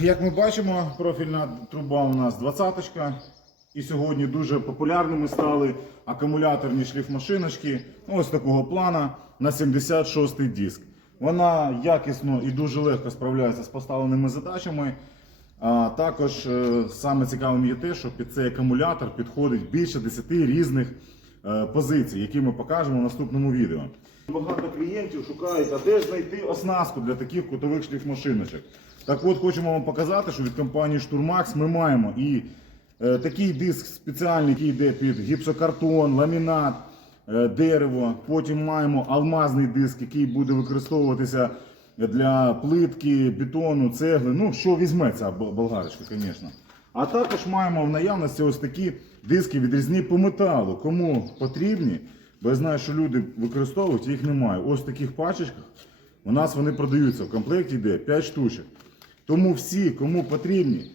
Як ми бачимо, профільна труба у нас 20-ка. І сьогодні дуже популярними стали акумуляторні шліфмашиночки ось такого плана на 76-й диск. Вона якісно і дуже легко справляється з поставленими задачами. А також е, саме цікавим є те, що під цей акумулятор підходить більше 10 різних позицій, які ми покажемо в наступному відео. Багато клієнтів шукають, а де знайти оснастку для таких кутових шліфмашиночок. Так от хочемо вам показати, що від компанії Штурмакс ми маємо і е, такий диск спеціальний, який йде під гіпсокартон, ламінат, е, дерево. Потім маємо алмазний диск, який буде використовуватися для плитки, бетону, цегли. Ну, що візьме ця болгарочка, звісно. А також маємо в наявності ось такі диски відрізні по металу. Кому потрібні, бо я знаю, що люди використовують, їх немає. Ось в таких пачечках у нас вони продаються. В комплекті йде 5 штучок. Тому всі, кому потрібні,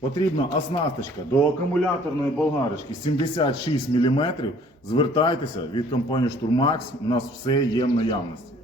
потрібна оснасточка до акумуляторної болгарочки 76 мм, звертайтеся від компанії Штурмакс. У нас все є в наявності.